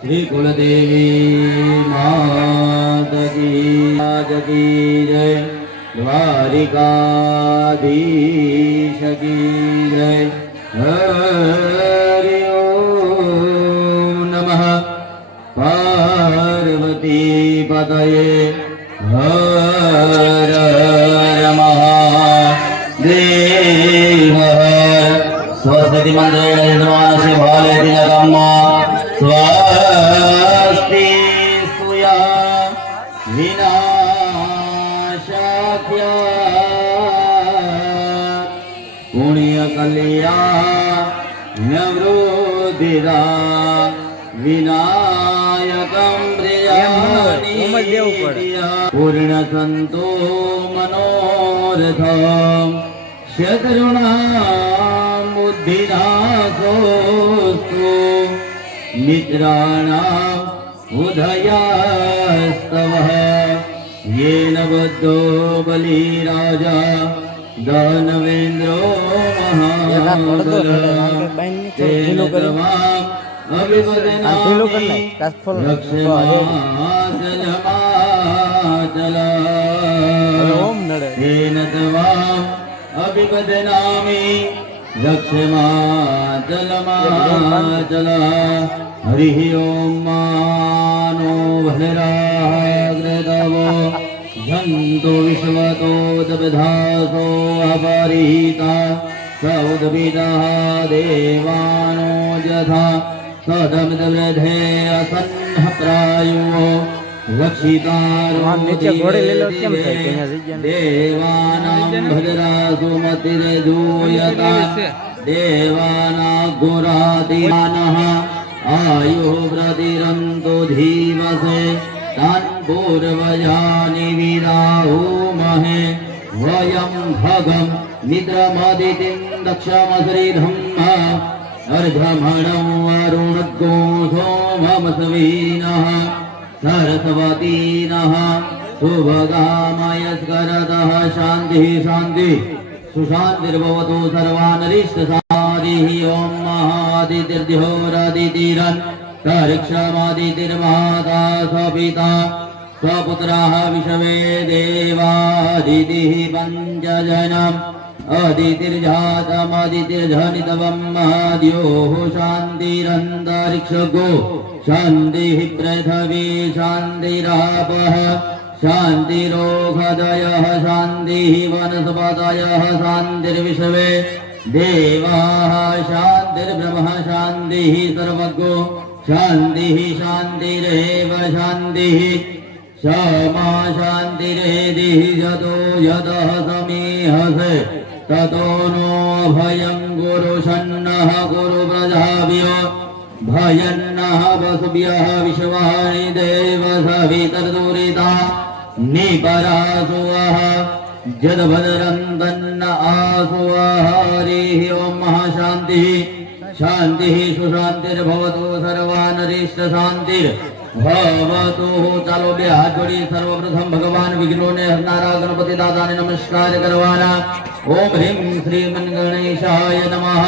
श्री कुलदेवी माता की जय, द्वारिकाधीश की जय। हरि ओम नमः पार्वती पतये हर हर महादेव। स्वस्ति मंत्रेण यजमानस्य भाले दिनकर्म स्वस्ति स्तुया विनाशाख्या पुण्यकल्या नवृद्धिरा विनायकं प्रियाणि पूर्णसन्तो मनोरथं शत्रुणां बुद्धिनाशोऽस्तु मित्राणाम् उदयास्तवः येन बद्धो बलिराजा दानवेन्द्रो महाबलः तेन तमाम् अभिवदनामि रक्षमाचलमाचला तेन तमाम् अभिवदनामि रक्षमाचलमाचला। हरिः ओम मानो भद्राग्रदवो झन्तो विश्वतो दबधासो अपरिहिता सौदविदः देवानो यथा सदमिदवृधे असन्नः प्रायो रक्षितारो देवानां भद्रासु मतिर्जूयता देवानां गुरादिमानः आयु प्रतिरन्तो धीमसे तान् पूर्वजानि विराहुमहे वयं भगं निद्रमदितिं दक्षमश्रीधम्म अर्धमणं वरुणद्गो सोममसवीनः सरस्वतीनः शुभगामयस्करतः शान्तिः शान्तिः सुशान्तिर्भवतु सर्वानरिष्टसारिः। ॐ महादितिर्द्योरादितिरन् तर्क्षमादितिर्माता स्वपिता स्वपुत्राः विषवे देवादितिः पञ्चजनम् अदितिर्जातमदितिर्जनितवं महाद्योः शान्तिरन्तरिक्षगो शान्तिः पृथिवी शान्तिरापः शान्तिरोषधयः शान्तिः वनस्पतयः शान्तिर्विश्वे देवाः शान्तिर्ब्रह्म शान्तिः सर्वज्ञो शान्तिः शान्तिरेव शान्तिः क्षमा शान्तिरेधिः यतो यतः समीहसे ततो नो भयं कुरु शन्नः कुरु प्रजाभ्यो भयन्नः वसुभ्यः विश्वानि देव सवितर्दुरिता निपरासुवः जदभद्रं तन्न आसुवः। हरिः ओम महाशान्तिः शान्तिः सुशान्तिर्भवतु सर्वानरिष्ट शान्तिर्भवतु। ચાલો બે હાથ જોડી સર્વપ્રથમ ભગવાન વિઘ્નોને હરનારા ગણપતિ દાદાને નમસ્કાર કરવાના। ओम ह्रीं श्रीं गणेशाय नमः।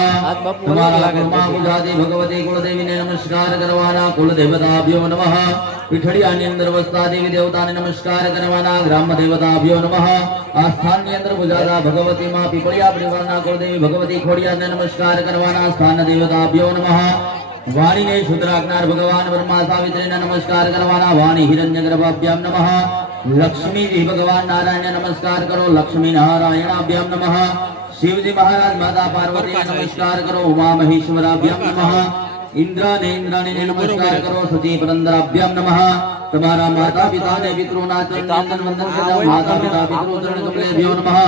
तुम्हारा ब्रह्मा गुजाति भगवती कुलदेवी ने नमस्कार करवाना। कुलदेवताभ्यो नमः। पीठड़ियानी अंदर वसता देवी देवता ने नमस्कार करवाना। ग्राम देवताभ्यो नमः। आस्थाननी अंदर गुजारा भगवती मां पीपड़िया परिवारना कुलदेवी भगवती खोड़िया ने नमस्कार करवाना। स्थान देवताभ्यो नमः। वाणी ने शूद्राज्ञार भगवान ब्रह्मा सावित्री ने नमस्कार करवाना। वाणी हिरण्यगर्भाभ्याम नमः। लक्ष्मी जी भगवान नारायण ने नमस्कार करो। लक्ष्मी नारायणाभ्याम नमः। शिव जी महाराज माता पार्वती ने नमस्कार करो। उमा महेश्वराभ्याम नमः। इंद्र ने इंद्राणी ने नमस्कार करो। सती पुरंदराभ्याम नमः। तुम्हारा माता पिता ने पितृना चंदन वंदन करो। माता पिता पितृ चरण कमलेभ्यो नमः।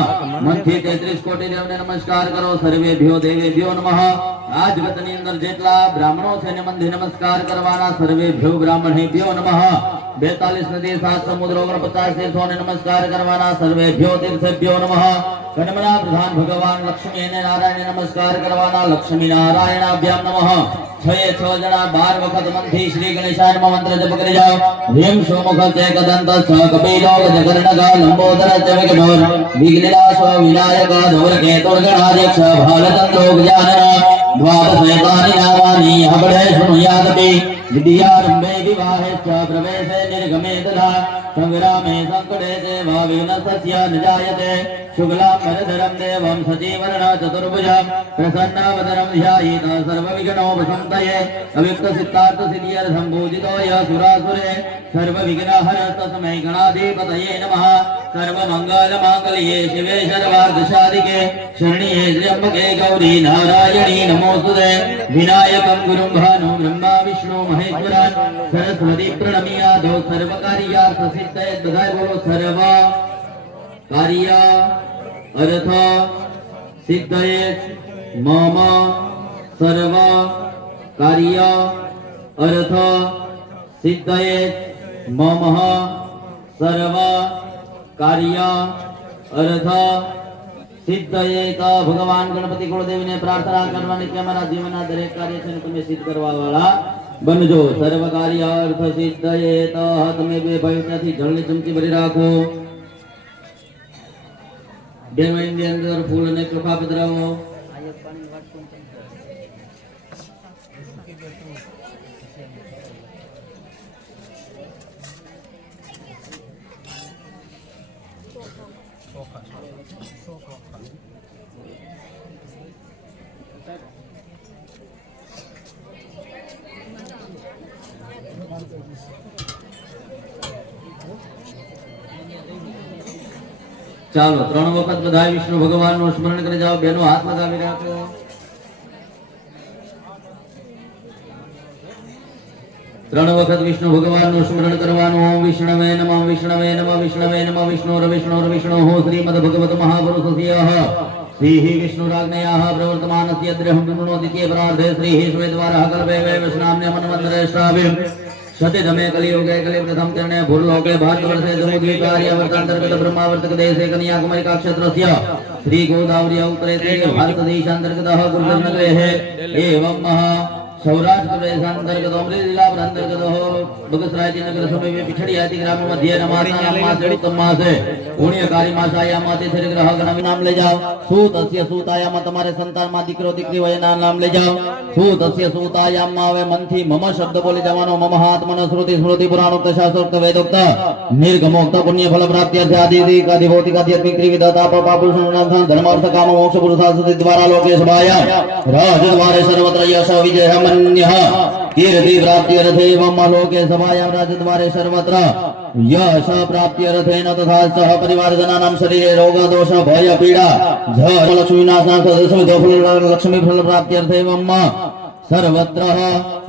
मंथी 33 कोटि देव ने नमस्कार करो। सर्वेभ्यो देवेभ्यो नमः। आज गतनी अंदर जेटला ब्राह्मणों से मंदिर नमस्कार करवाना। सर्वेभ्यो ब्राह्मणेभ्यो नमः। 42 नदी 7 समुद्र 50 तीर्थों ने नमस्कार करवाना। सर्वेभ्यो तीर्थेभ्यो नमः। कन्मना प्रधान भगवान लक्ष्मी ने नारायण ने नमस्कार करवाना। लक्ष्मी नारायणाभ्याम नमः। 6 जना 12 वक्त मंथी श्री गणेशाय नमः मंत्र जप कर जाओ। ह्रीं सोमुख एकदंत स कपिलो गजकर्णक लंबोदर च विघ्नोर विघ्ननाशो विनायक धूम्रकेतुर्गणाध्यक्ष भालचन्द्रो गजानन द्वादशेतानि नामानि अपरे शृणुयादपि विद्यारम्भे विवाहे च प्रवेशे निर्गमे तथा संग्रामे संकटे च वा विघ्नस्य न जायते शुक्लाम्बरधरं देवं सजीवर्ण चतुर्भुजं प्रसन्नावतारं ध्यायेत सर्वविघ्नोपशान्तये अव्यक्तसिद्धार्थसिद्ध्यर्थं पूजितो यः सुरासुरे सर्वविघ्नहरस्तस्मै गणाधिपतये नमः सर्वमङ्गलमाङ्गल्ये शिवे सर्वार्धसाधिके शरण्ये त्र्यम्बके गौरी नारायणी नमोस्तुते विनायकं गुरुं भानुं ब्रह्मा विष्णु महेश्वरान् सरस्वती प्रणमियादो सर्वकार्यार्थसिद्धये तथा बोलो सर्व कार्य अर्थ सिद्धये मम सर्व कार्य अर्थ सिद्धये मम सर्व कार्य अर्थ सिद्धये तो भगवान गणपति कुलदेवी ने प्रार्थना करवानी कि हमारा जीवन दरेक कार्य छे तुम्हें सिद्ध करवा वाला बनजो सर्व कार्य अर्थ सिद्धये तो हाथ में बे भयथी जलनी चमची भरी राखो देवनी ની અંદર ફૂલ અને ચોખા પધરાવો ચાલો ત્રણ વખત બધા વિષ્ણુ ભગવાનનું સ્મરણ કરી જાઓ બેનો હાથ લગાવી રાખો ત્રણ વખત વિષ્ણુ ભગવાનનું સ્મરણ કરવાનું ઓમ વિષ્ણવે નમઃ વિષ્ણવે નમઃ વિષ્ણવે નમઃ વિષ્ણુર્વિષ્ણુર્વિષ્ણુઃ શ્રીમદ ભગવત મહાપુરુષસ્યઃ श्रीः विष्णुराज्ञयाः प्रवर्तमानस्य द्रहं विष्णुनोदित्ये प्रार्थे श्रीः श्वेतवारः कल्पे वैष्णाम्य मनमन्त्रश्राव्यं सत्यधमे कलियुगे कलिप्रथम चरणे भूर्लोके भारतवर्षे समुद्रीकार्यावर्तान्तर्गत ब्रह्मावर्तक देशे कन्याकुमारिका क्षेत्रस्य श्री गोदावरी उत्तरे भारतदेशान्तर्गतः गुरुनगरे एवं महा सौराष्ट्र प्रदेशांतर्गत अमरेली जिला अंतर्गत बगसराय नगर समीपे पिछड़ियाती ग्राम मध्य उत्तम मासे पुण्यकारी मासायाम तिथि ग्रह गण नाम ले जाओ सूतस्य सूतायाम तुम्हारे संतान में दीकरो दीकरी वय नाम ले जाओ सूतस्य सूतायाम आवे मनथी मम शब्द बोली जवानो मम हाथ मन श्रुति स्मृति पुराणोक्त शास्त्रोक्त वेदोक्त निर्गमोक्त पुण्य फल प्राप्ति आदि आदि भौतिक आध्यात्मिक त्रिविधता पाप धर्म अर्थ काम मोक्ष पुरुषार्थ द्वारा लोकेश भाया राज द्वारे सर्वत्र यश विजय मन्यः कीर्ति प्राप्ति अर्थे मम लोके सभायां राजद्वारे सर्वत्र यश प्राप्ति अर्थेन तथा सह परिवार जनानां शरीरे रोग दोष भय पीड़ा झ लक्ष्मीनाशनार्थ लक्ष्मी फल प्राप्ति अर्थे मम सर्वत्र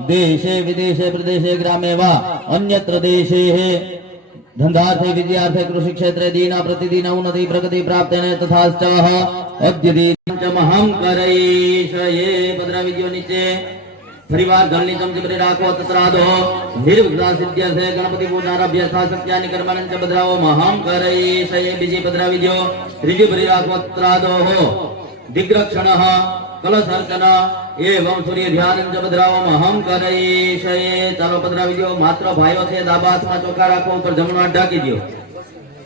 देशे विदेशे प्रदेशे ग्रामे वा अन्यत्र देशे धंधार्थे विद्यार्थे कृषि क्षेत्रे दीना प्रतिदिन उन्नति प्रगति प्राप्तेन तथा अद्य दीनमहं करैषये पद्रा विद्यो नीचे परिवार धरनी चमची भरी राखो तत्रादो निर्विघ्न सिद्ध्यर्थे गणपति पूजनारभ्य सत्यानि कर्माणि च बद्रावो महं करैषये बीजी पद्रा विद्यो त्रिजी भरी राखो तत्रादो दिग्रक्षणः कलशर्चन एवं सूर्य ध्यान च बद्रावो महं करैषये चालो पद्रा विद्यो मात्र भाइयो छे डाबा हाथमां चोखा राखो ऊपर जमणो हाथ ढाकी दो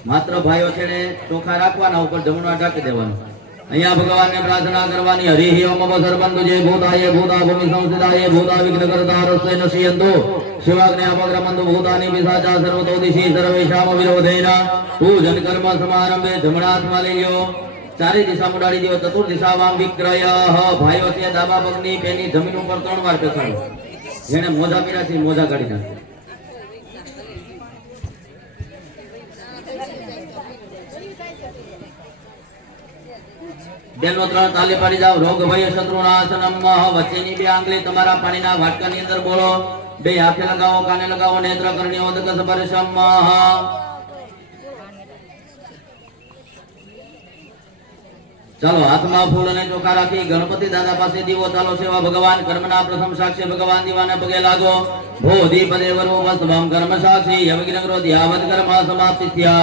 मात्र भाइयो छे ने चोखा राखवाना ऊपर जमणो हाथ ढाकी देवानो अहिया भगवान ने प्रार्थना करवानी हरि ओम सर्वबंधु जय भूताय भूता भूमि संस्थिताय भूता विघ्नकर्ता रस्ते नश्यन्तु शिवाग्ने अपग्रमन्तु भूतानि पिशाचा सर्वतो दिशि सर्वेषां विरोधेन पूजन कर्म समारंभे जमणात्मा लेयो चारे दिशा मुडाड़ी दियो चतुर्दिशावां विक्रयः भाइयो छे डाबा पगनी पेनी जमीन पर 3 વાર બેસાડો જેણે મોજા પીરા છે મોજા કાઢી નાખે બેનો 3 તાલી પાડી જાવ રોગ ભય શત્રુનાશનમ વચ્ચેની બે આંગળી તમારા પાણીના વાટકાની અંદર બોલો બે હાથે લગાવો કાને લગાવો નેત્ર કરણી ઓદક સ્પર્શમ चलो हाथ में फूल ने चोखा राखी गणपति दादा पासे दीवो चालो सेवा भगवान कर्मना प्रथम साक्षी भगवान दीवाने पगे लागो भोधि पदेवरो वस्तवं कर्म साक्षी यवगिनग्रो यावत् कर्म समाप्तिस्या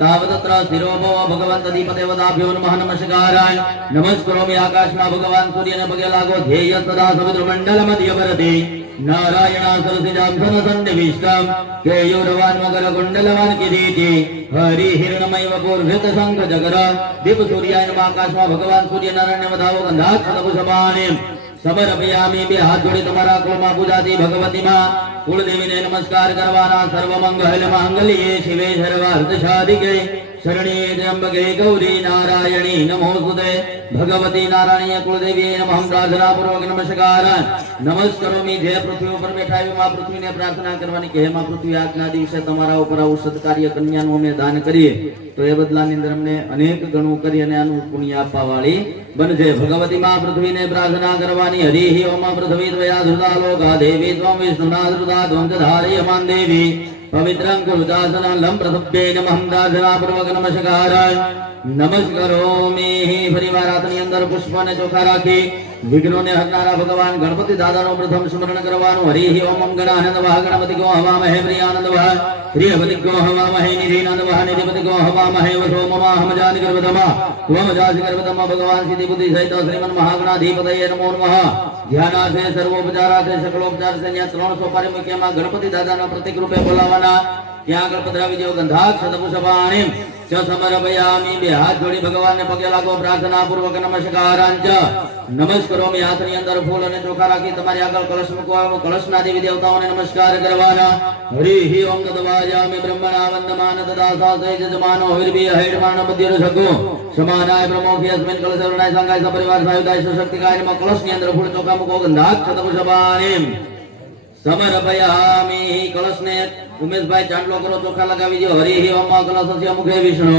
तावतत्र स्थिरो भव भगवन्त दीपदेवताभ्यो नमः नमस्काराय नमस्करोमि आकाश में भगवान सूर्य ने पगे लागो ध्येय सदा समुद्र मंडल मध्य वरति नारायणासुरसिजां सन्निविष्टं केयूरवान् मकर कुण्डलवान् किरीटी हरि हिरण्मयव पूर्भित शंख जगर दीप सूर्याय नमः आकाश में भगवान सूर्य नारायण वधावो गंधाक्षतपुषमाणि સમર્પયામિ બે હાથ જોડી તમારા કુળમાં પૂજાતી ભગવતી માં કુળદેવીને નમસ્કાર કરવાના સર્વ મંગલ માંગલ્યે શિવે સર્વાર્થ સાધિકે શરણે ત્ર્યંબકે ગૌરી નારાયણી નમોસ્તુતે ભગવતી નારાયણીય કુળદેવી નમઃ પ્રાર્થના પૂર્વક નમસ્કાર નમસ્કારોમી જે પૃથ્વી ઉપર બેઠા એવી માં પૃથ્વીને પ્રાર્થના કરવાની કે હે માં પૃથ્વી આજના દિવસે તમારા ઉપર આવું સત્કાર્ય કન્યાનું અમે દાન કરીએ તો એ બદલાની અંદર અમને અનેક ગણું કરી અને આનું પુણ્ય આપવા વાળી બનજે ભગવતી માં પૃથ્વીને પ્રાર્થના કરવાની હરિ ઓમ પૃથ્વી ત્વયા ધૃતા લોકા દેવી ત્વમ વિષ્ણુના ધૃતા ત્વમ ચ ધારયમાન દેવી પવિત્રં કુરુદાસનલં પ્રસભ્યે નમઃ પ્રાર્થના પૂર્વક નમસ્કાર નમસ્કારોમિ ફરીવાર હાથની અંદર પુષ્પ અને ચોખા રાખી વિઘ્નોને હરનારા ભગવાન ગણપતિ દાદાનો પ્રથમ સ્મરણ કરવાનું હરિ ઓમ ગણાનંદ વાહ ગણપતિ ગો હવામહે પ્રિયાનંદ વાહ પ્રિયપતિ ગો હવામહે નિધિનંદ વાહ નિધિપતિ ગો હવામહે વસો મમા હમજાનિ ગર્ભધમા ત્વમજાસि ગર્ભધમા ભગવાન સિદ્ધિ બુદ્ધિ સહિત શ્રીમન મહાગણાધિપતયે નમો નમઃ ધ્યાનાસે સર્વોપચારાસે સકલોપચાર છે ત્યાં 300 પરિમુખ્યમાં ગણપતિ દાદાના પ્રતિક રૂપે બોલાવાના ત્યાં આગળ પધરાવી દેવો ગંધાક્ષ પુષ્પાણિ ચ સમર્પયામિ બે હાથ જોડી ભગવાનને પગે લાગો પ્રાર્થના પૂર્વક નમસ્કારાંચ નમસ્કારોમિ હાથની અંદર ફૂલ અને ચોખા રાખી તમારી આગળ કળશ મૂકવા કળશના દેવી દેવતાઓને નમસ્કાર કરવાના હરિ ઓમ તદવાયામિ બ્રહ્મણા વંદમાન તદા સાસૈ જજમાનો હરિભી હૈડમાન મધ્યર સગો સમાનાય બ્રહ્મોખી અસ્મિન કળશરણાય સંગાય સપરિવાર સાયુધાય સશક્તિકાય માં કળશની અંદર ફૂલ ચોખા મૂકો ગંધાક્ષ પુષ્પાણિ સમર્પયામિ કળશને ઉમેશભાઈ ચાંદલો કરો ચોખા લગાવી દો હરિ ઓમ કલશસ્ય મુખે વિષ્ણુ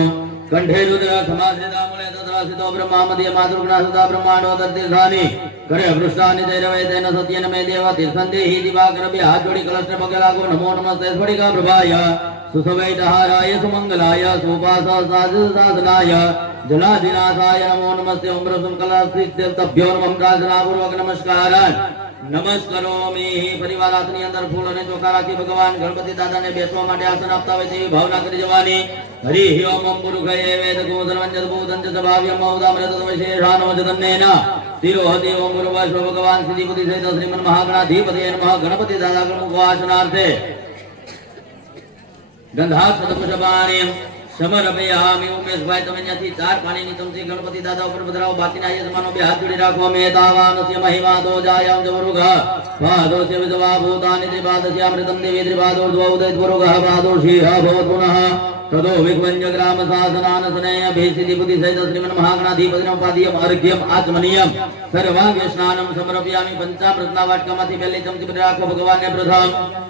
કંઠે રુદ્ર સમાસિતા મૂલે તદ્રાસિતો બ્રહ્મા મધ્ય માતૃગ્ના સદા બ્રહ્માંડો તદ્દિર્ધાની કરે પૃષ્ઠાની દૈરવે તેન સત્યેન મે દેવ તીર્થંદેહિ દિવાકર બે હાથ જોડી કલશને પગે લાગો નમો નમસ્તે સ્ફટિકા પ્રભાય સુસવૈતહારાય સુમંગલાય સુપાસાસાદનાય જલાધિનાથાય નમો નમસ્તે ઓમ રસમ કલાસ્તિભ્યો નમઃ પ્રાર્થના પૂર્વક નમસ્કાર નમસ્કારોમિ પરિવાર હાથની અંદર ફૂલ અને ચોખા રાખી ભગવાન ગણપતિ દાદાને બેસવા માટે આસન આપતા હોય તેવી ભાવના કરી જવાની હરિ ઓમ પુરુષય વેદ ગોધર્વંજત ભૂતંચ સ્વભાવ્યમ મૌદામૃત વિશેષાનો જતન્નેન તિરોહતિ ઓમ ગુરુવાશ્વ ભગવાન સિદ્ધિ બુદ્ધિ સહિત શ્રીમન મહાગણાધિપતયે નમઃ ગણપતિ દાદા મુખવાસનાર્થે ગંધાક્ષ પુષ્પાણિ સમર્પયામિ ઉમેશભાઈ તમે ત્યાંથી 4 પાણીની ચમચી ગણપતિ દાદા ઉપર પધરાવો બાકીના યજમાનો બે હાથ જોડી રાખો મે તાવાનસ્ય મહિમા તો જાયં જવરુગ પાદોસ્ય વિદવા ભૂતાનિ ત્રિપાદસ્ય અમૃતમ દેવી ત્રિપાદો દ્વૌદૈ દ્વરુગ પાદોષી ભવત પુનઃ તદો વિગ્વંજ ગ્રામ શાસનાન સ્નેહ ભેસિતિ બુદ્ધિ સહિત શ્રીમન મહાગણાધિપતિનો પાદિયમ અર્ઘ્યમ આચમનિયમ સર્વાંગ સ્નાનમ સમર્પયામિ પંચામૃતના વાટકામાંથી પહેલી ચમચી પર રાખો ભગવાનને પ્રથમ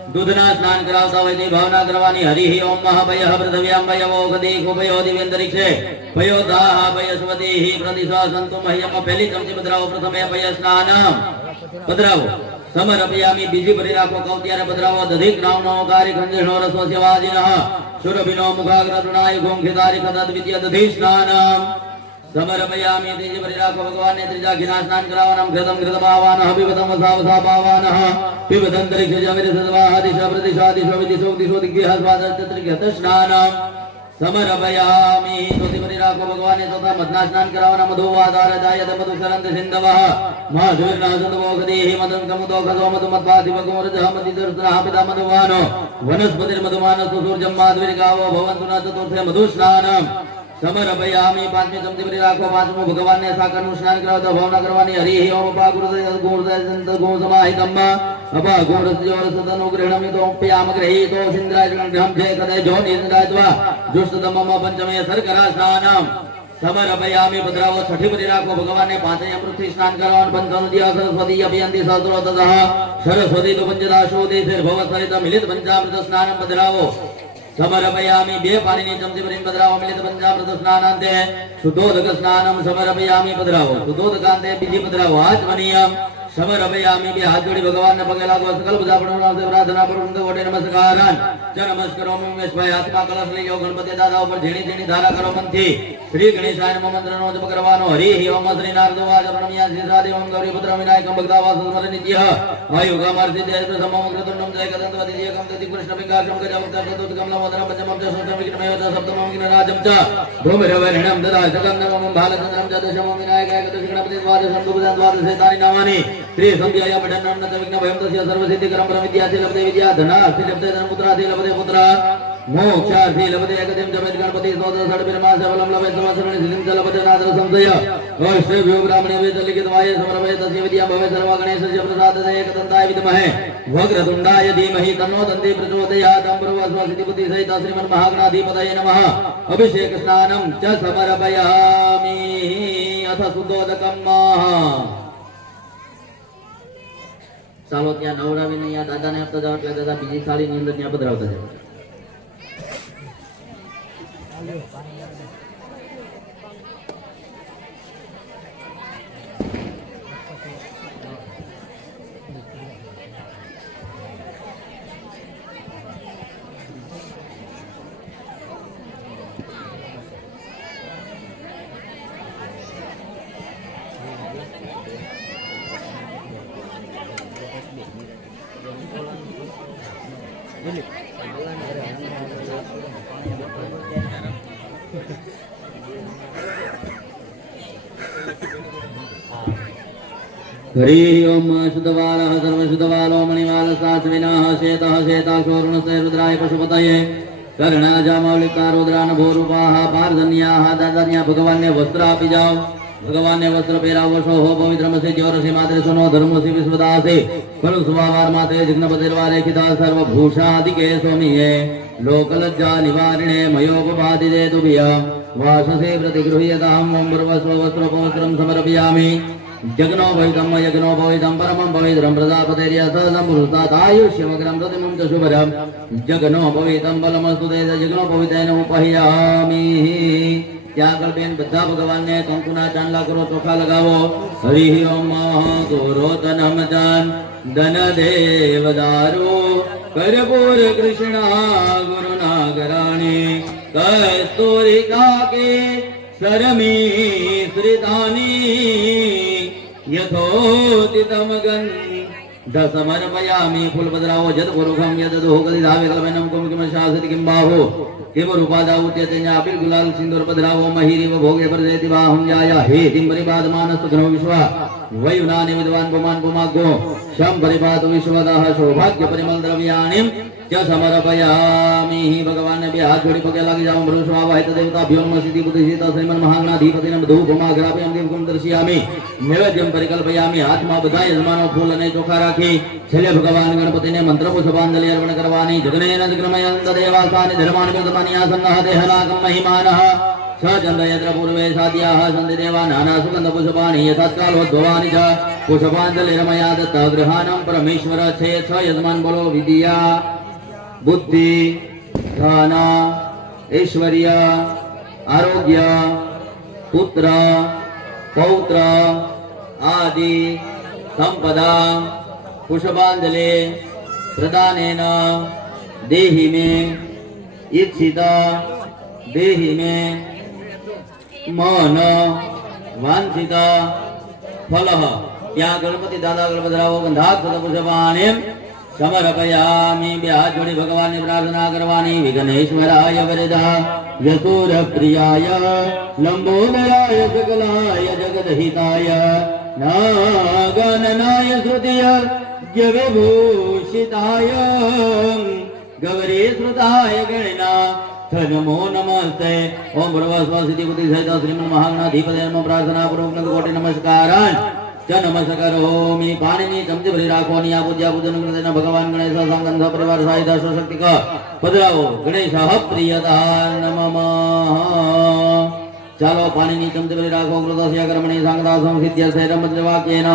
દૂધના સ્નાન કરાવતા હોય તે ભાવના કરવાની હરિ ઓમ મહાભયઃ પૃથવ્યામ ભયવો ગદી ખોભયો દિવ્યંતરિક્ષે ભયો દાહ ભયસ્વતીહિ પ્રતિશા સંતો મહ્યમ પહેલી ચમચી પધરાવો પ્રથમે ભય સ્નાનમ પધરાવો સમર્પયામિ બીજી ભરી રાખો કૌ ત્યારે પધરાવો દધિક રાવનો કાર્ય ખંજનો રસોસ્ય વાજિનઃ સુરભિનો મુખાગ્રતૃણાય ગોંખિતારી કથા દ્વિતીય દધિ સ્નાનમ સમર્પયામિ ત્રીજી ભરી રાખો ભગવાનને ત્રીજા ઘીના સ્નાન કરાવવાના ઘૃતમ ઘૃતમાવાનઃ પિબતમ સાવસાપાવાનઃ પિબતંતરિક્ષ જવિરિ સદવાહાદિશ પ્રતિશાદિશ વિદિશો દિશો દિગ્વિહ સ્વાદત્રિગત સ્નાનમ સમર્પયામિ ચોથી ભરી રાખો ભગવાનને ચોથા મધના સ્નાન કરાવવાના મધુવાદાર જાયત મધુસરંત સિંધવઃ મહાધુર્ના સંતવોગદેહિ મદન કમુદો ખસો મધુમત્વાધિ ભગવરજઃ મધિદર્શનઃ પિતા મધુવાનો વનસ્પતિર મધુમાનસ્તુ સૂર્યમ માધ્વિર્ગાવો ભવંતુના ચતુર્થે મધુ સ્નાનમ સમર્પયામિ પાંચમી ચમચી ભરી રાખો પાંચમું ભગવાનને સાકરનું સ્નાન કરાવતા ભાવના કરવાની હરિ ઓમ અપા ગુરુદય ગુણદય ગુણ સમાહિતમ અપા ગુણસ્યોર સદનુગ્રહણમિતો પ્યામ ગ્રહીતો સિંદ્રાય ગ્રહમ જય કદય જો નિંદ્રાયત્વા જુષ્ટતમમ પંચમે સરકરા સ્નાનમ સમર્પયામિ પધરાવો છઠ્ઠી ભરી રાખો ભગવાનને પાંચેય અમૃતથી સ્નાન કરાવવાનું પંચનદિયા સરસ્વતી અભિયંતી સહસ્રોતઃ સરસ્વતી તો પંચદાશો દેશેર ભવ સરિત મિલિત પંચામૃત સ્નાનમ પધરાવો સમર્પયામિ બે પાણીની ચમચી ભરીને પધરાવો મિલિત પંચામૃત સ્નાનાંતે શુદ્ધોદક સ્નાનમ સમર્પયામિ પધરાવો શુદ્ધોદકાંતે બીજી પધરાવો આચમનીયમ સમર્પયામિ બે હાથ જોડી ભગવાનને પગે લાગો સકલ બધા પ્રાર્થના કરું ઓટે નમસ્કારાન ચ નમસ્કારોમિ ઉમેશભાઈ હાથમાં કલશ લઈ જાઓ ગણપતિ દાદા ઉપર ઝીણી ઝીણી ધારા કરો મનથી શ્રી ગણેશાય નમઃ મંત્રનો જપ કરવાનો હરિ ઓમ શ્રી નારદો વાજ પ્રણમ્યા શ્રી ઓમ ગૌરી પુત્ર વિનાયકમ ભક્તાવાસ સ્મરનિત્ય આયુગામર્ષિ દેહ સમમ કૃતનમ જય કદંતવતિ જય કમતિ કૃષ્ણ પિંગાક્ષમ ગજમત કૃત કમલમ વદનમ પંચમમ ચ ષષ્ઠમ વિઘ્નમેવ ચ સપ્તમમ વિઘ્નરાજમ ચ ભ્રમરવર્ણમ દદા જગન્નમમ બાલચંદ્રમ ચ દશમમ વિનાયકાય કૃત ગણપતિ દ્વાદશમ દુબુદાન દ્વાદશે તાની નામાની શ્રી સંધ્યાય પઠનમ ન ચ વિઘ્ન ભયમ તસ્ય સર્વસિદ્ધિકરમ બ્રહ્મ વિદ્યાથી લબ્ધે વિદ્યા ધના અર્થિ લબ્ધે ધનપુત્રાથી લબ્ધે પુત્ર मोक्षार्थी लभते एकदिं जपेत गणपति स्तोत्र षड्भिर्मास फलं लभेत संवत्सरणि सिद्धिं च लभते नादर संशय वैष्णव्यो ब्राह्मणेभ्यो च लिखितवाय समर्पये तस्य विद्या भवे सर्वा गणेशस्य प्रसादते एकदन्ताय विद्महे वक्रतुण्डाय धीमहि तन्नो दन्ति प्रचोदयात् अम्बरवस्व सिद्धिबुद्धि सहित श्रीमन्महागणाधिपतये नमः अभिषेक स्नानं च समर्पयामि अथ शुद्धोदकम् ચાલો ત્યાં નવરાવીને ત્યાં દાદાને આપતા જાવ એટલે દાદા બીજી થાળીની અંદર ત્યાં પધરાવતા જાવ. हरि ओम शुद्धवालः सर्वशुद्धवालो मणिवालसास्विनः शेतः शेताक्षोरुणस्य रुद्राय पशुपतये कर्णाजामौलिका रुद्रानभोरूपाः पार्धन्याः दादन्या भगवान्ने वस्त्र आपी जाओ भगवान्ने वस्त्र પહેરાવો છો હો પવિત્રમસે જ્યોરસી માતે સુનો ધર્મસી વિશ્વદાસે ખલુ સ્વાવાર માતે જિગ્નપતિર્વારે ખિતા સર્વભૂષાદિકે સ્વામીએ લોકલજ્જા નિવારિણે મયોપપાદિદે તુભ્યા વાસસે પ્રતિગૃહ્યતામ ઓમ ભર્વસ્વ વસ્ત્રોપવસ્ત્રમ સમર્પયામિ जगनो भवितम यज्ञनो भवितम परमं पवित्रं प्रजापतिर्यसदमृतायुष्यमग्रं प्रतिमं च शुभरं जगनो भवितम बलमस्तु ते जगनो भवितेन उपह्यामि त्यागल बेन બધા ભગવાનને કંકુના ચાંદલા કરો ચોખા લગાવો હરિ ઓમ ગોરોતનમ જાન ધન દેવદારો કર્પૂર કૃષ્ણ ગુરુનાગરાણી કસ્તુરિકા કે સરમી શ્રીદાની यथोचितं गन्धसमर्पयामि फूलभद्रावो जतपुरुखं यददोहकलिधावे कल्पनं कुमकिं शासति किं बाहो किं रूपादावुत्यतेन्या बिल्गुलाल सिन्दूर पधरावो महिरिव भोगे प्रदेति बाहुं याया हे तिं परिपादमानस्तघ्नो विश्वा वयुनानि विद्वान् पुमान् पुमाग्गो शं परिपातु विश्वदाः सौभाग्य परिमल द्रव्याणि च समर्पयामि भगवान ने भी हाथ जोड़ी पगे लग जाऊं ब्रह्मस्वावाहित देवताभ्यो नमः सिद्धि बुद्धि सीता श्रीमन्महागणाधिपतिनं धूपमाग्रापयं दीपकं दर्शयामि नैवेद्यं परिकल्पयामि हाथમાં બધા યજમાનો ફૂલ અને ચોખા રાખી છેલ્લે ભગવાન ગણપતિને મંત્ર પુષ્પાંજલિ અર્પણ કરવાની જગનેન જગમયંત દેવાસાનિ ધર્માનિ પ્રતમાનિ આસન્નઃ દેહનાકં મહિમાનઃ સચંદયત્ર પૂર્વે સાદ્યાઃ સંતિ દેવા નાના સુગંધ પુષ્પાણિ યથાકાલોદ્ભવાનિ ચ પુષ્પાંજલિર્મયા દત્તા ગૃહાણં પરમેશ્વર છે છ યજમાન બોલો વિદ્યા बुद्धि धन ऐश्वर्य आरोग्य पुत्र पौत्र आदि संपदा पुष्पांजलि प्रदानेन देहि में इच्छित देहि में मन वांछित फलः त्या गणपति दादा गणपतिराव गंधाक्षत पुष्पाणि समर्पयामि બે હાથ જોડી ભગવાનની પ્રાર્થના કરવાની વિઘ્નેશ્વરાય વરદા યસુર પ્રિયાય લંબોદરાય સકલાય જગદહિતાય નાગનનાય શ્રુતિય જવિભૂષિતાય ગૌરી શ્રુતાય ગણના નમો નમસ્તે ઓમ ભર્વસ્વ સિદ્ધિ બુદ્ધિ સહિત શ્રીમન્મહાગણાધિપતये નમઃ પ્રાર્થના પૂર્વક કોટી નમસ્કારાન नमस्कारोमि पाणिनि चमचे भरी राखोनी आ पूज्या पूजन कृतेन भगवान गणेश संगंध परिवार सहित शक्ति का पधरावो गणेश प्रियता नमः चालो पाणिनि चमचे भरी राखो कृतस्य कर्मणि सांगता संसिद्ध्य सैरमद्रवाक्येन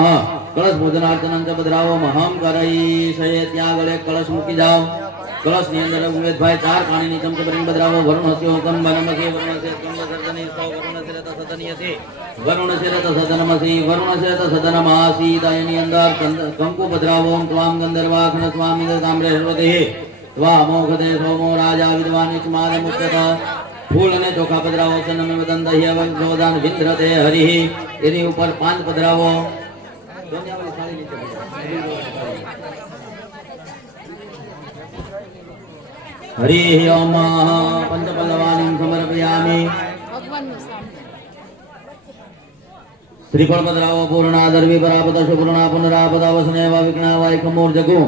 कलश पूजनार्चनं च पधरावो महं करैषये त्यागळे कलश मूकी जाओ कलश ની અંદર ઉમેદ ભાઈ ચાર પાણીની ચમચે ભરીને પધરાવો વરુણસ્ય કંબનમસે વરુણસ્ય કંબસર્જની સ્તવ વરુણસ્ય રત સદનયસે વરુણસ્ય રત સદનમસી વરુણસ્ય રત સદનમાસી દાયની અંદર કંકુ પધરાવો ઓમ ત્વામ ગંધર્વાખન સ્વામી તામ્રે હર્વતે ત્વામોખતે સોમો રાજા વિદ્વાન વિસ્માદ મુક્તત ફૂલ અને ચોખા પધરાવો સનમે વદંત હ્યવ જોદાન વિદ્રતે હરિ એની ઉપર પાંચ પધરાવો દુનિયાવાળી થાળી નીચે हरि ओम पंचपल्लवानि समर्पयामि श्रीफल पधरावो पूर्णा दर्वी परापद सुपूर्णा पुनरापद वसनेव विघ्नावाय खमूर्जगु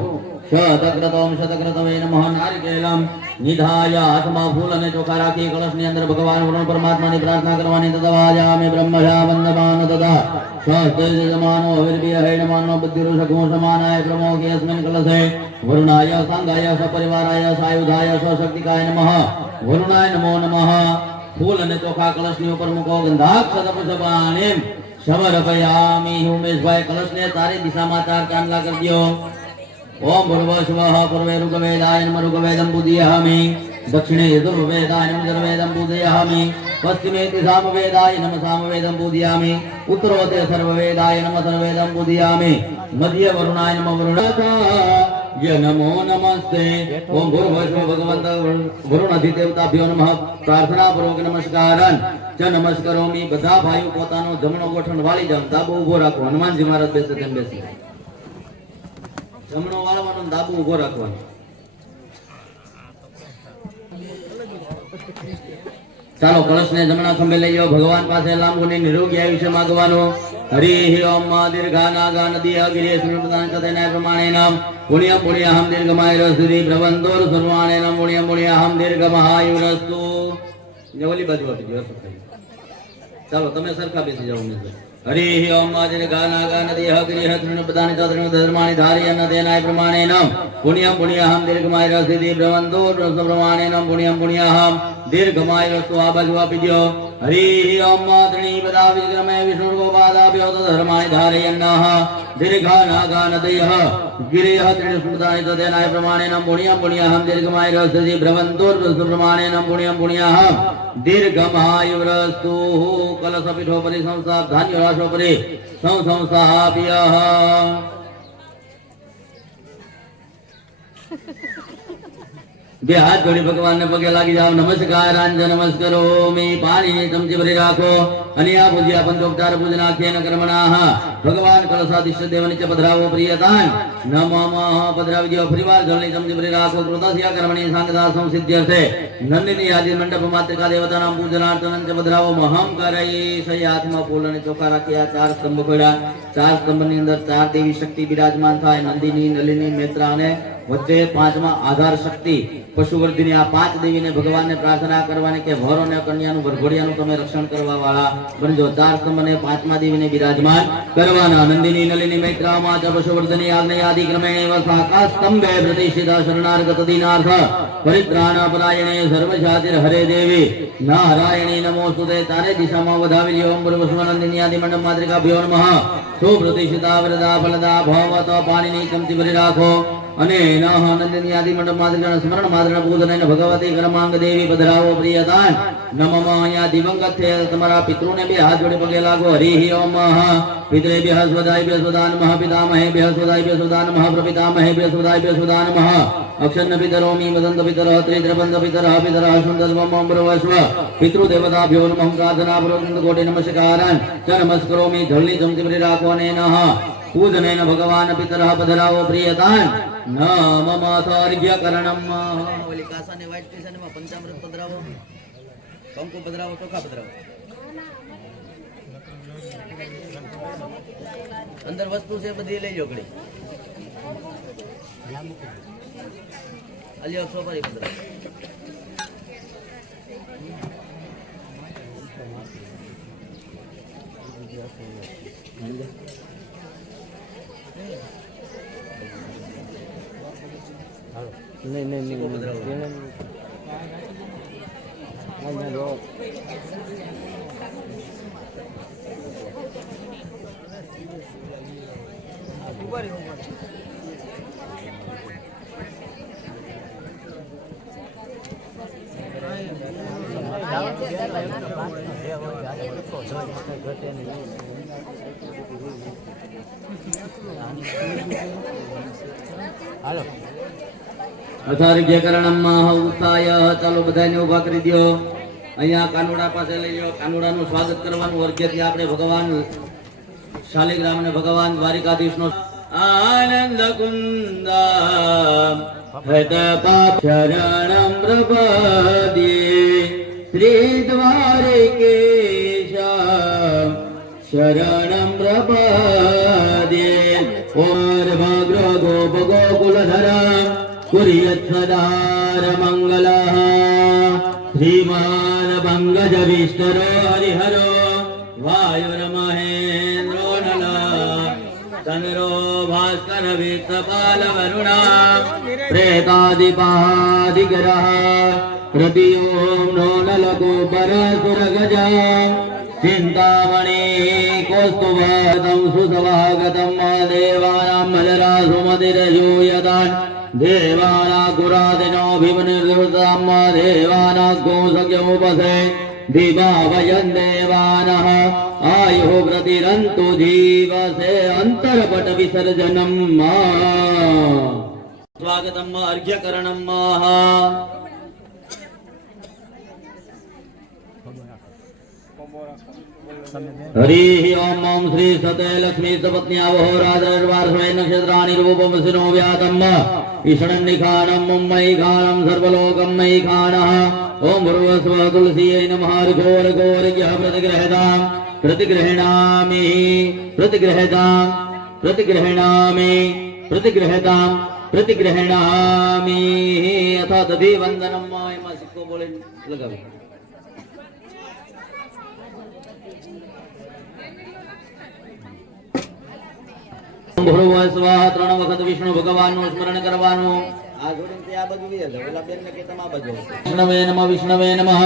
શતક્રતમ શતક્રતમે નમઃ નારિકેલમ નિધાય હાથમાં ફૂલ અને ચોખા રાખી કળશની અંદર ભગવાન વરુણ પરમાત્માની પ્રાર્થના કરવાની તદવાજામિ બ્રહ્મજા વંદમાન તદા સ્વસ્તિ જમાનો હવિર્ભ્ય હૈણમાનો બુદ્ધિરુ સખો સમાનાય પ્રમોગે અસ્મિન કલશે વરુણાય સાંગાય સપરિવારાય સાયુધાય સ્વશક્તિકાય નમઃ વરુણાય નમો નમઃ ફૂલ અને ચોખા કળશની ઉપર મૂકો ગંધાક્ષત પુષ્પાણિ સમર્પયામિ ઉમેશભાઈ કળશને તારી દિશામાં ચાર ચાંદલા કરી દો ओम भूर्भुवः पूर्वे ऋग्वेदाय नमः ऋग्वेदं पूजयामि दक्षिणे यजुर्वेदाय नमः यजुर्वेदं पूजयामि पश्चिमे सामवेदाय नमः सामवेदं पूजयामि उत्तरोत्तरे सर्ववेदाय नमः सर्ववेदं पूजयामि मध्ये वरुणाय नमः वरुणाय नमो नमस्ते ओम भूर्भुवः भगवन्त वरुणाधिदेवताभ्यो नमः प्रार्थना पूर्वक नमस्कारन च नमस्करोमि બધા ભાઈઓ પોતાનો જમણો ગોઠણ વાળી જાવ તાબો ઊભો રાખો હનુમાનજી મહારાજ બેસે તેમ બેસી જમણો વાળવાનો દાબુ ઉભો રાખવાનો ચાલો કળશને જમણા ખંભે લઈ જાઓ ભગવાન પાસે લાંબુ ને નિરોગી આયુષ્ય માંગવાનો હરિ ઓમ દીર્ઘા નાગા નદી અગિરે સુરદાન ચતેના પ્રમાણે નામ પુણ્ય પુણ્યહમ દીર્ઘમાય રસુરી પ્રબંધોર સર્વાણે નામ પુણ્ય પુણ્યહમ દીર્ઘમહાયુરસ્તુ ઓલી બાજુ આપી દો ચાલો તમે સરખા બેસી જાઓ ને हरि ओम दीर्घा नागा नदी अग्नि तृणपदानि च तृणधर्माणि धारयन् तेनाय प्रमाणेन पुण्यं पुण्यहं दीर्घमायुरस्ति ब्रह्मन्दो प्रमाणेन पुण्यं पुण्यहं दीर्घमायुरस्तु आ बाजु आपी दो हरि ओम त्रिणीपदा विक्रमे विष्णुर्गोपादाभ्यो धर्माणि धारयन्नः दीर्घा नागा नदयः गिरयः तृणस्मृतानि च तेनाय प्रमाणेन पुण्यं पुण्यहं दीर्घमायुरस्ति ब्रह्मन्दो प्रमाणेन पुण्यं पुण्यहं दीर्घमायुरस्तु कलशपीठोपरि संस्थाप्धान्यराशोपरि संस्थाप्यः બે હાથ જોડી ભગવાન ને પગે લાગી જાવ નમસ્કાર આંજ નમસ્કરોમિ પાણી ચમચી ભરી રાખો અને આ પૂજ્યા પંચોપચાર પૂજનાખ્યેન કર્મણાઃ ભગવાન કળશાધીશ દેવ નીચે પધરાવો પ્રિયતાન નમઃ પધરાવી દો ફરીવાર જળની ચમચી ભરી રાખો કૃતસ્ય કર્મણી સાંગતા સંસિદ્ધ્યર્થે નંદિની આદિ મંડપ માતૃકા દેવતાનામ પૂજનાર્ચનં ચ પધરાવો મહમ કરઈ સહી હાથમાં ફૂલ અને ચોખા રાખી આ ચાર સ્તંભ ખોલ્યા ચાર સ્તંભની અંદર ચાર દેવી શક્તિ બિરાજમાન થાય નંદિની નલિની નેત્રા અને વચ્ચે પાંચમાં આધાર શક્તિ પશુવર્ધિની આ પાંચ દેવીને ભગવાનને પ્રાર્થના કરવાની કે વર અને કન્યાનું વરઘોડિયાનું તમે રક્ષણ કરવા વાળા બનજો ચાર સ્તંભ અને પાંચમા દેવીને બિરાજમાન કરવાના નંદિની નલિની મૈત્રામાં ચ પશુવર્ધિની આગ્નેય આદિ ક્રમેણ શાખા સ્તંભે પ્રતિષ્ઠિતા શરણાર્ગત દીનાર્થ પરિત્રાણ પરાયણે સર્વજાતિર હરે દેવી નારાયણી નમોસ્તુતે ચારે દિશામાં વધાવી લ્યો ઓમ ભૂર્ભુવઃ નંદિની આદિ મંડપ માતૃકાભ્યો નમઃ સુપ્રતિષ્ઠિતા વરદા ફલદા ભવત પાણીની ચમચી ભરી રાખો અને નંદિની આદિ મંડપ માતૃકાના સ્મરણ માત્ર પૂજન ભગવતી કર્માંગ દેવી પધરાવો પ્રિયતાન નમઃ અહીંયા દિવંગત થયેલ તમારા પિતૃને બે હાથ જોડી પગે લાગો હરિ ઓમ પિતૃભ્યઃ સ્વદાયભ્યઃ સ્વદા નમઃ પિતામહેભ્યઃ સ્વદાયભ્યઃ સ્વદા નમઃ પ્રપિતામહેભ્યઃ સ્વદાયભ્યઃ સ્વદા નમઃ અક્ષન્ન પિતરોમિ વદંત પિતરઃ ત્રિદ્રબંધ પિતરઃ પિતરઃ શુન્દસ્વમ બ્રવસ્વ પિતૃદેવતાભ્યો નમઃ પ્રાર્થના પૂર્વક કોટી નમસ્કારાન ચ નમસ્કરોમિ જળની ચમચી ભરી રાખો અને નઃ પૂજનેન ભગવાન પિતરઃ પધરાવો પ્રિયતાન નમઃ ઓલી કાસાને વાઈટ ટીશર્ટમાં પંચામૃત પધરાવો કંકુ પધરાવો ચોખા પધરાવો અંદર વસ્તુ છે બધી લઈ લો ઘડી અલ્યો સોપારી પધરાવો नहीं ચાલો બધાને ઉભા કરી દો અહીંયા કાનુડા પાસે લઈ લો કાનુડાનું સ્વાગત કરવાનું વર્ગ્યથી આપણે ભગવાન શાલિગ્રામ ને ભગવાન દ્વારિકાધીશ નો આનંદ કુંદ હત પાપ શરણમ પ્રપદ્યે શ્રી દ્વારિકેશ શરણમ પ્રપદ્યે ઓર भग्र गोप गोकुलधर कुर्यत् सदार मंगलः श्रीमान पंकज विष्णुरो हरिहरो वायुर्महेन्द्रो नल चंद्रो भास्कर वित्तपाल वरुणा प्रेतादिपादिग्रह प्रतियों नो नलकूपर सुरगजा चिंतामणि कौस्तुभं सुसवागतं देवानां मलरासुमतिरयूयतान् देवानाकुरादिनोऽभिमनिर्वृतां देवानागोसख्यमुपसे दिवावयन् देवानः आयुः प्रतिरन्तु जीवसे अंतरपट विसर्जनं स्वागतं अर्घ्यकरणं हरि ओम ओम श्री सते लक्ष्मी सपत्न्या वहोराधर्वार्स्वै नक्षत्राणि रूपं सिनो व्यातम् ईषणं निखानं मुम्मयि खानं सर्वलोकं मयि खानः ओम भूर्भुवस्वः तुलसीयै नमः घोर घोरज्ञः प्रतिगृह्यताम् प्रतिगृह्णामि प्रतिगृह्यताम् प्रतिगृह्णामि प्रतिगृह्यताम् प्रतिगृह्णामि अथा तभी वंदनं माय मासिको बोले लगावे ભૂર્ભુવઃ સ્વાહ 3 વખત વિષ્ણુ ભગવાનનું સ્મરણ કરવાનું આ જોડીને આ બાજુ વી જાવ ઓલા બેન ને કે તમા બાજુ વિષ્ણવે નમઃ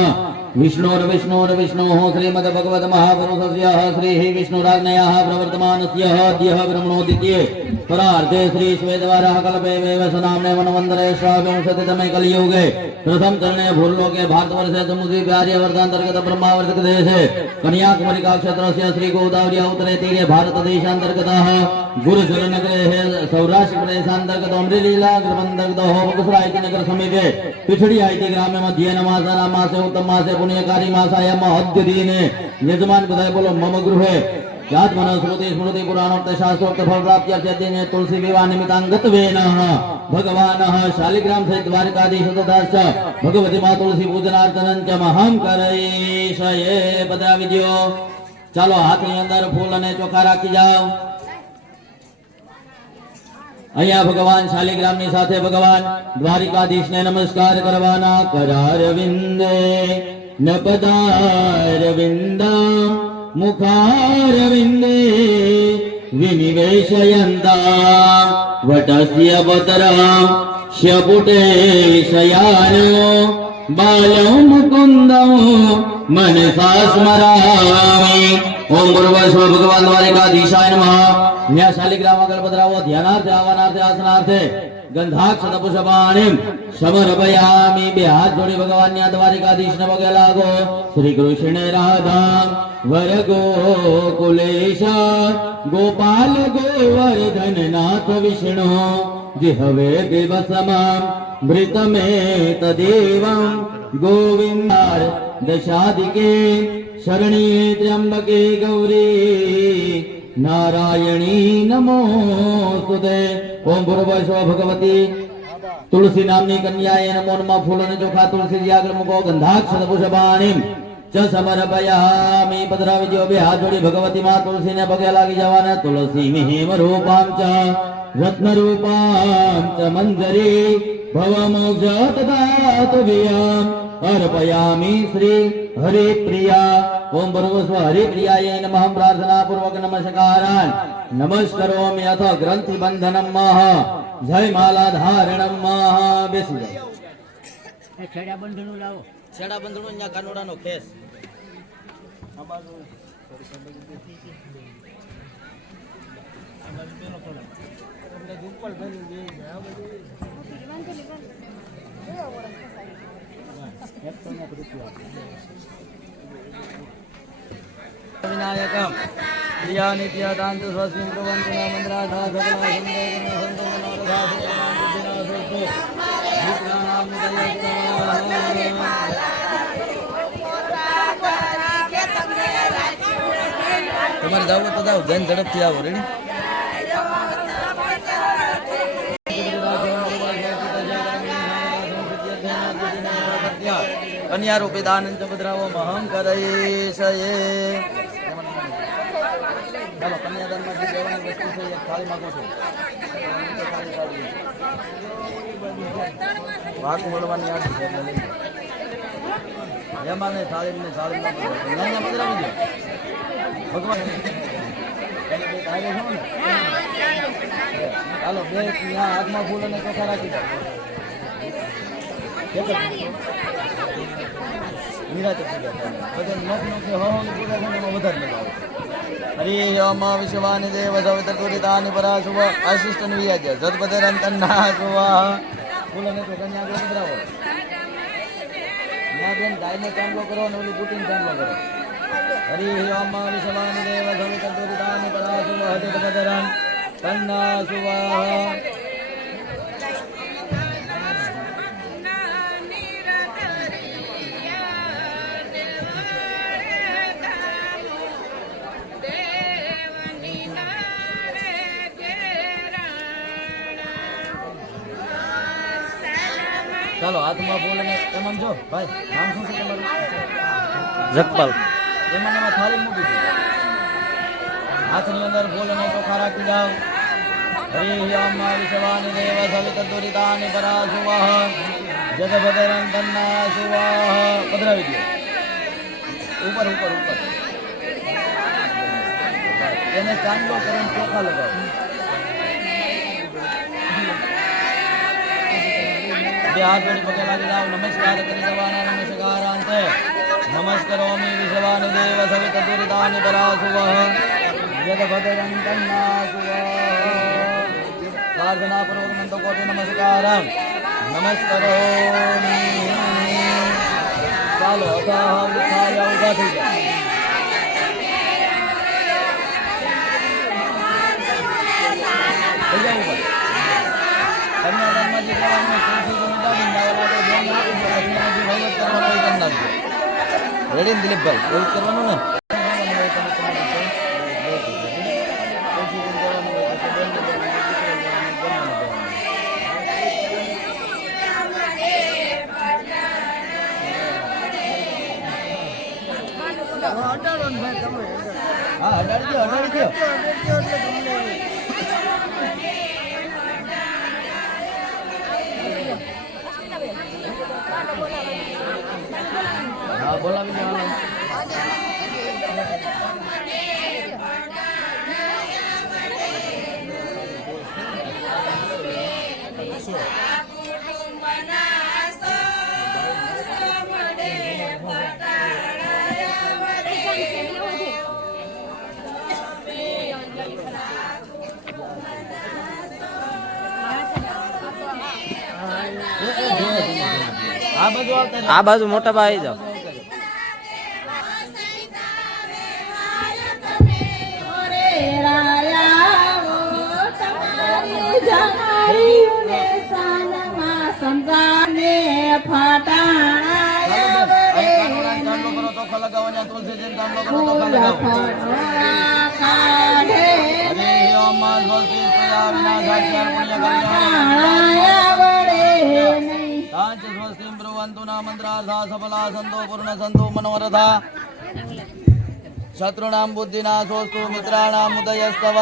વિષ્ણોર વિષ્ણોઃ શ્રીમદ ભગવત મહાપુરુષસ્ય શ્રી વિષ્ણુરાજ્ઞયા પ્રવર્તમાનસ્ય અદ્ય બ્રહ્મણોદિત્યે પરાર્ધે શ્રી શ્વેતવારः કલ્પે વૈવસ્વનામ્ને વનવંદરે ષાવિંશતિતમે કલિયુગે પ્રથમ ચરણે ભૂલોકે ભારતવર્ષે સમુદ્રી કાર્યવર્તાંતર્ગત બ્રહ્માવર્તક દેશે કન્યાકુમારિકા ક્ષેત્રસ્ય શ્રી ગોદાવરી ઉત્તરે તીરે ભારત દેશાંતર્ગતઃ गुरुचर नगर सौराष्ट्र प्रदेशांतर्गत अमरेलीला ग्रामांतर्गत बगसरा आईटी नगर समीपे पिछड़ी आईटी ग्राम में मध्य नमासा मासे उत्तम मासे पुण्यकारी मासायाम अद्य दिने यजमान बधाई बोलो मम गृहे याद मन श्रुति स्मृति पुराणोक्त शास्त्रोक्त फल प्राप्ति दिने तुलसी विवाह निमित्तांगत्वेन भगवानः शालिग्राम सहित द्वारकाधीश तथाच भगवती मां तुलसी पूजनार्चनं च महं करैषये बधा विधियो ચાલો હાથની અંદર ફૂલ અને ચોખા રાખી જાઓ અહીંયા ભગવાન શાલિગ્રામની સાથે ભગવાન દ્વારિકાધીશને નમસ્કાર કરવાના કરારવિંદે નપદારવિંદા મુખારવિંદે વિનિવેશયંતા વટસ્ય વતરામ શ્યપુટે શયાનો બાલો મુકુંદો मनसा स्मरामि ओम भूर्भुवस्व भगवान द्वारिकाधीशाय नमः न्या शालिग्राम कल्पद्रावो ध्यानार्थे आवानार्थे आसनार्थे गंधाक्षत पुष्पाणिं समर्पयामि बे हाथ जोड़ी भगवान न्या द्वारिकाधीश ने पगे लागो श्री कृष्ण राधा वर गोकुलेश गोपाल गोवर्धन नाथ विष्णु जिहवे बिवसमं मृतमे तदेवं गोविंदार दशाधिके शरण्ये त्र्यंबके गौरी नारायणी नमोस्तुते ओम भूर्भुवस्व भगवती तुलसी नामनी कन्याये नमो नमः फूल ने चोखा तुलसी जी आगे मुको गंधाक्षत पुष्पाणिं च समर्पयामि पधराविजो बे हाथ जोड़ी भगवती मां तुलसी ने पगे लागी जवाना तुलसी महिम रूपां च रत्न रूपां च मंजरी भवमोक्ष तदातुभ्याम् अर्पयामि श्री हरिप्रिया ओम भूर्भुवस्व हरिप्रियायै नमः प्रार्थना पूर्वक नमस्कारान् नमस्करोमि अथ ग्रंथि बंधनं मह जय माला धारणं मह बेसी जाओ छेड़ा बंधणो लाવો छेड़ा बंधणो न्या कानोडानो खेस आ बाजू विनायकं प्रिया नित्यादान्त स्वस्मिं प्रवन्तु नामन्द्राधा सकला તમારે જાવ તો જાવ જન ઝડપથી આવો રેડી कन्या रूपे दान च भद्रावो महं करैषये ચાલો કન્યાદાનમાં જે દેવાની વસ્તુ છે એ થાળી માંગો છો વાક મળવાની યાદ છે એટલે લઈ એમાં ને થાળી માંગો અહીંયા પધરાવી દો ભગવાન ચાલો બે ત્યાં આગમાં ફૂલ અને ચોખા રાખી દો નિરાતે પૂજા બધા નોખે હોવાની પૂજા થાય એમાં વધારે લગાવો હરિ ઓમ વિશ્વાનિ દેવ સવિતર દુરિતાનિ પરાશુભ આશિષ્ટન વિયાજ્ય સદપદરંતન્ના સુવા ફૂલ અને ચોખા ત્યાં આગળ પધરાવો ત્યાં બેન ગાયને ચાંદલો કરો અને ઓલી બુટીને ચાંદલો કરો હરિ ઓમ વિશ્વાનિ દેવ સવિતર દુરિતાનિ પરાશુભ સદપદરંતન્ના સુવા ચાલો હાથમાં ફૂલ અને એમાં જો ભાઈ નામ શું છે તમારું જગપાલ એમાં એમાં થાળી મૂકી દો હાથની અંદર ફૂલ અને ચોખા રાખી જાઓ હરિ ઓમ વિશ્વાનિ દેવ સવિતર દુરિતાનિ પરાશુભ જગભદરંતન્ના સુવા પધરાવી દો ઉપર ઉપર ઉપર એને ચાંદલો કરીને ચોખા લગાવો બે હાથ જોડી પગે લાગી જાઓ નમસ્કાર કરી જવાના નમસ્કારાંતે નમસ્કરોમિ વિશ્વાનિ દેવ સવિતર દુરિતાનિ પરાશુભ જગભદરંતન્ના સુવા પ્રાર્થના પૂર્વક મંતો કોટી નમસ્કારમ નમસ્કરોમિ ચાલો ઉભા થઈ જાઓ થઈ જાઓ કન્યાદાનમાં જે રેડી ને દિલીપભાઈ એવું કરવાનું ને હા અડાડી દો હા બોલાવી દેવાનું આ બાજુ મોટા ભાઈ જાઓ મંત્રાર્થા સફલા સંતો પૂર્ણ સંતો મનોરથા શત્રુણામ બુદ્ધિનાશોસ્તુ મિત્રાણામ ઉદયસ્તવ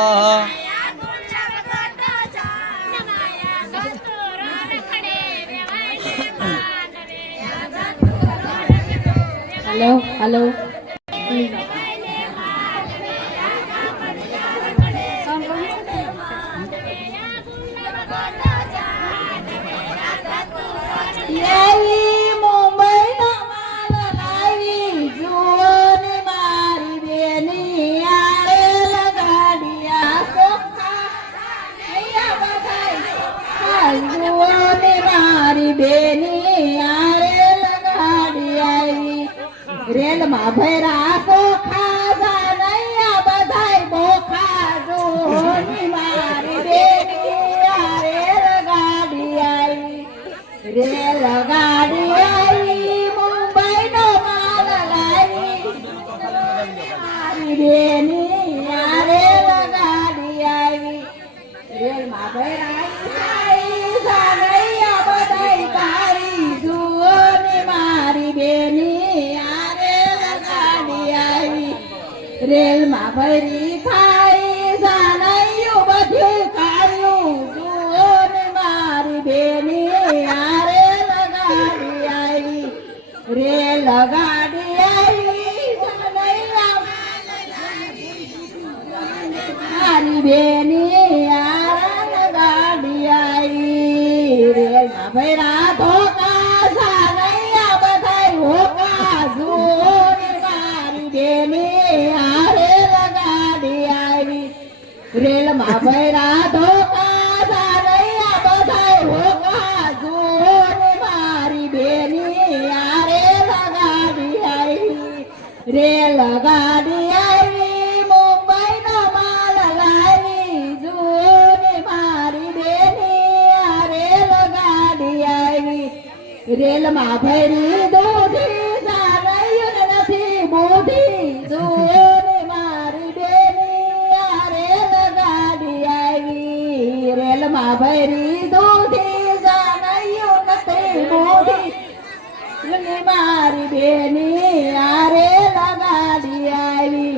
हेलो हेलो रेल में भैरा तो खाजा नैया बधाई बोखा जो मारी बेटी रेल गाड़ी आई मुंबई नो माल लाई मारी बेनी रेल गाड़ी आई रेल में भैरा नैया बधाई कारी जुओ मारी बेनी रेल में भरी खा લગાડી આવી મારી બેની આરન ગાડી આવી રેલમાં ભૈરા ધોકા સાનૈયા બધાય હોકા જોને મારી બેની આરે લગાડી આવી રેલમાં ભૈરા ધોકા સાનૈયા બધાય હોકા જોને મારી બેની આરે લગાડી આવી રેલ ગાડી આવી મુંબઈનો માલ લાવી જોને મારી બેની આરે લગાડી આવી રેલમાં ભરી દૂધી સાનૈયું નથી બુધી જોને મારી બેની આરે લગાડી આવી રેલમાં ભરી દૂધી સાનૈયું નથી બુધી જોને મારી બેની આરે લગાડી આવી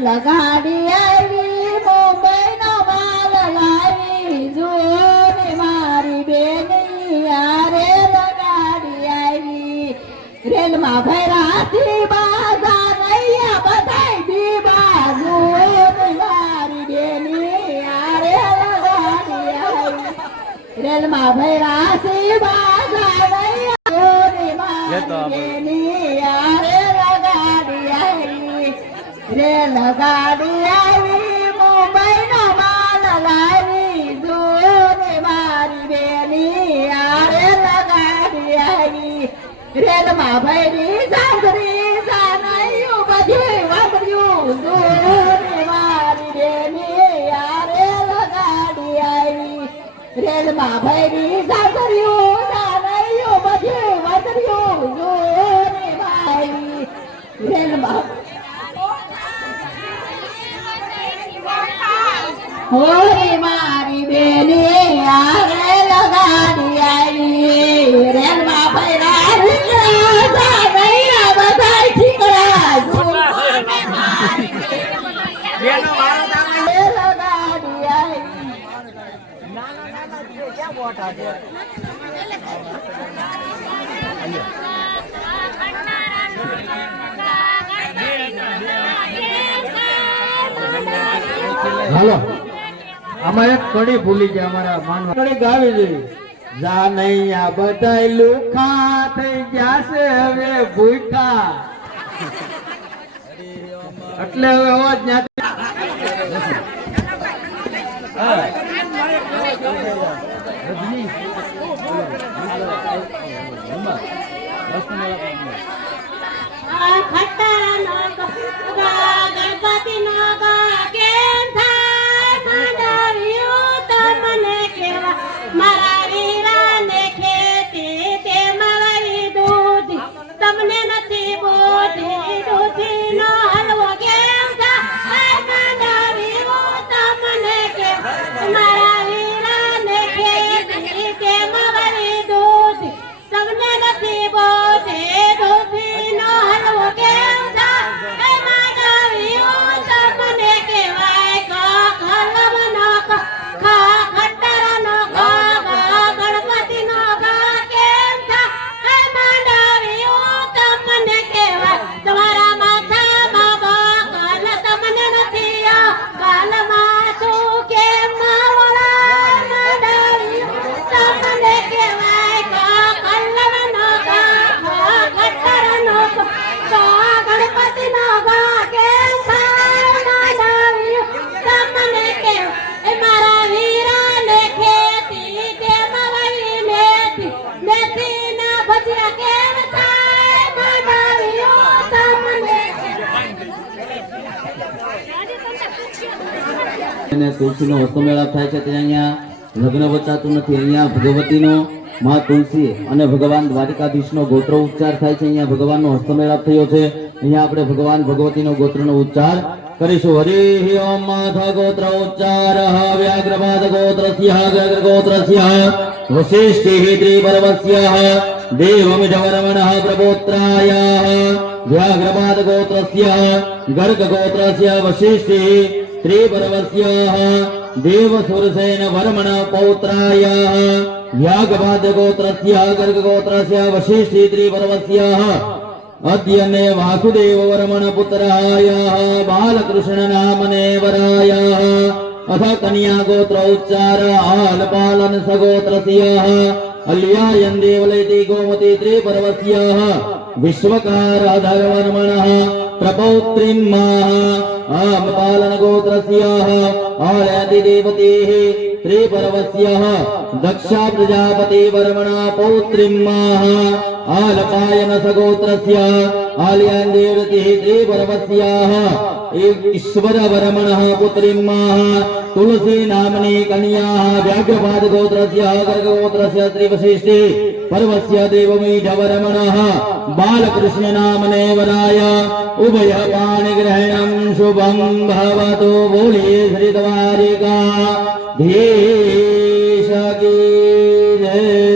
લગાડી આવી મુંબઈનો માલ લાવી જોને મારી બેની આરે લગાડી આવી રેલમાં ભરાતી બાજા નૈયા બધાય બીબા જોને મારી બેની આરે લગાડી આવી રેલમાં ભરાતી બાજા નૈયા જોને મારી બેની આરે લગાડી આવી રેલ ગાડી આવી મુંબઈનો માલ લાવી જોને મારી બેની આરે લગાડી આવી રેલમાં ભરી સાંભળી સાનૈયું બધી વાપર્યું જોને મારી બેની આરે લગાડી આવી રેલમાં ભરી સાંભળ્યું સાનૈયું બધી વાપર્યું જોને મારી રેલમાં હોરી મારી બેની આરે લગાડી આવી રેલમાં ભૈરા રીંગણા સાનૈયા બધાય ઠીકડા લગાડી આવી હાલો આમાં એક કડી ભૂલી ગયા અમારા માનવા કડી ગાવી જોઈએ જાનૈયા બધાય લુખા થઈ ગયા છે હવે ભૂખા એટલે હવે અવાજ મારા વીરાને ખેતી તે મારી દૂધી તમને નથી બોધી દૂધીનો હલવો કેમ થાય તમને કે મારા વીરાને ખેતી તે મારી દૂધી તમને નથી બોધી દૂધીનો હલવો કેમ થાય તમને કહેવાય હલવનો ખટ્ટરનો ગણપતિનો કેમ થાય માંડવ્યું તમને કહેવાય તમારા માથામાં કાલ તમને નથી કાલ માથું કેમ માંડવ્યું તમને કહેવાય કલ્લવનો ખટ્ટરનો ગણપતિનો કેમ થાય માંડવ્યું તમને કહેવાય મારા વીરાને ખેતી તેમાં વળી મેથી મેથીના ભજીયા કેમ થાય માંડવ્યું તમને અને તુલસીનો હસ્તમેળાપ થાય છે તે અહીંયા લગ્ન વચાતું નથી અહીંયા ભગવતીનો માં તુલસી અને ભગવાન દ્વારિકાધીશનો ગોત્ર ઉચ્ચાર થાય છે અહીંયા ભગવાનનો હસ્તમેળાપ થયો છે અહીંયા આપણે ભગવાન ભગવતીનો ગોત્રનો ઉચ્ચાર કરીશું હરિ ઓમ માથ ગોત્ર ઉચ્ચાર વ્યાઘ્રપાદ ગોત્રસ્ય વ્યાઘ્ર ગોત્રસ્ય વસિષ્ઠિ ત્રિપર્વસ્ય દેવમિઢવર્મણઃ પ્રપોત્રાય व्याघ्रपाद गोत्रस्य गर्ग गोत्रस्य वशिष्ठि त्रिपर्वस्य देवसुरसेन वर्मण पौत्राय व्याघ्रपाद गोत्रस्य गर्ग गोत्रस्य वशिष्ठि त्रिपर्वस्य अद्यने वासुदेव वर्मण पुत्राय बालकृष्ण नामने वराय अथ कन्या गोत्र उच्चार आलपालन सगोत्रस्य अल्यायन देवलैति गोमती त्रिपर्वस्य विश्वकार धर्मवर्मणः प्रपौत्रीं आमपालन गोत्रस्य आलयति देवतेः त्रिपर्वस्य दक्षा प्रजापति वर्मणा पौत्रीं आलपायन सगोत्रस्य आलयन देवतेः त्रिपर्वस्य ईश्वर वर्मणः पुत्रीं तुलसी नामनी कन्याः व्याघ्रपाद गोत्रस्य गर्ग गोत्रस्य त्रिवशिष्टे पर्वस्य देवमीढ वर्मणः बालकृष्ण नामने वराय उभय पाणिग्रहणं शुभं भवतु। बोले श्री द्वारिका धीश की जय।